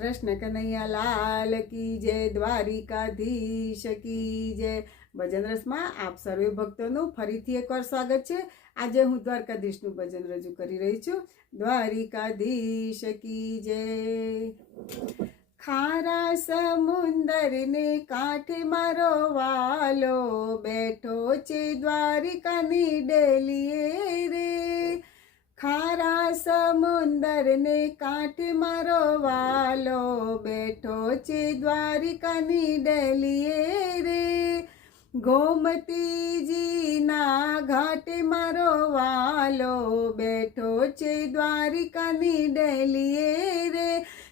कृष्ण कन्हैया लाल की जय, द्वारिकाधीश की जय। भजन रस में आप सर्वे भक्तों फरीथी एकवार स्वागत है। आज हूँ द्वारकाधीशનું भजन रजू કરી રહી છું। द्वारिकाधीश की जय। खारा समुंदर ने कांठे मारो वालो, बैठो छे द्वारिकानी डेलिए रे। खारा समुंदर ने कांठे मारो वालो, बैठो छे द्वारिकानी डेलिए रे। गोमती जी ना घाटे मारो वालो, बैठो छे द्वारिकानी डेलिए रे।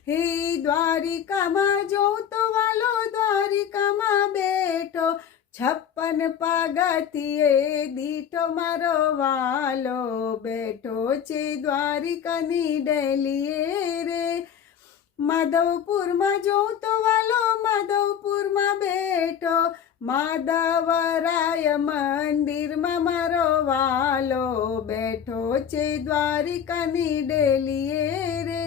हे द्वारिका में जो तो वालो, द्वारिका में बैठो, 56 पगथिए दीठो मारो वालो, बैठो छे द्वारिकानी डेलिए रे। माधवपुर में जो तो वालो, माधवपुर में बैठो, माधवराय मंदिर में मारो वालो, बैठो छे द्वारिकानी डेलिए रे।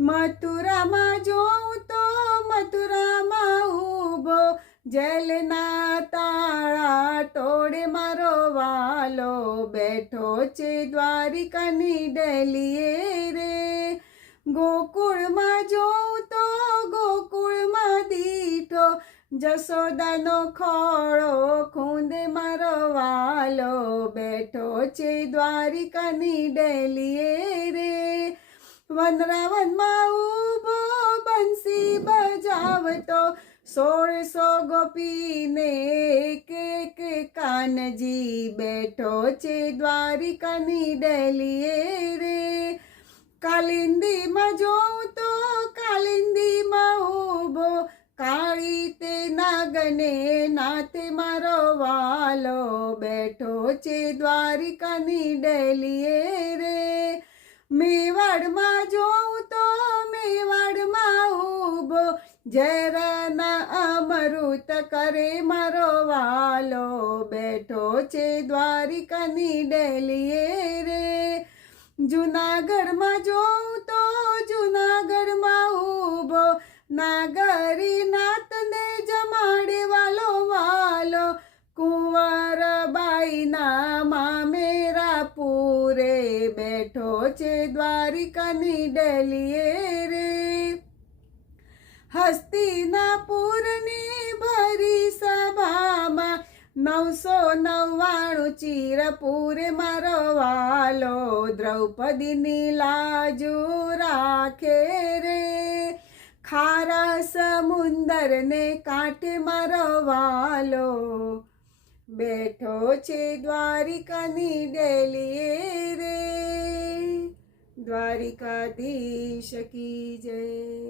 मथुरा में जो तो मथुरा में उभो, जेलना ताळा तोड़े मारो वालो, बैठो छे द्वारिकानी डेलिए रे। गोकुल में जो तो गोकुल में दीठो, जसोदानो खोड़ो खूंदे मारो वालो, बैठो छे द्वारिकानी डेलिए रे। वनरावन में उभो बंसी बजावतो, 1600 गोपी ने एक कानजी, बैठो छे द्वारिकानी डेलिए रे। कालिंदी में जो तो कालिंदी में उभो, काली ते नागने नाते मारो वालो, बैठो छे द्वारिकानी डेलिए रे। मेवाड़ में जो तो मेवाड़ में उभो, जयराना अमृत करे मारो वालो, बैठो छे द्वारिकानी डेलिए रे। जूनागढ़ में जो तो जूनागढ़ में उभो, नागरी नाथ ने जमाड़े वालो वालो, कुंवर बाई ना मेरा पूरे, बैठो छे द्वारिकानी डेलिए रे। हस्तिनापुरनी भरी सभा में 999 चीरपुरे मारो वालो, द्रौपदीनी लाजू राखे रे। खारा समुंदर ने कांठे मारो वालो, बैठो छे द्वारिकानी डेलिए रे। द्वारिकाधीश की जय।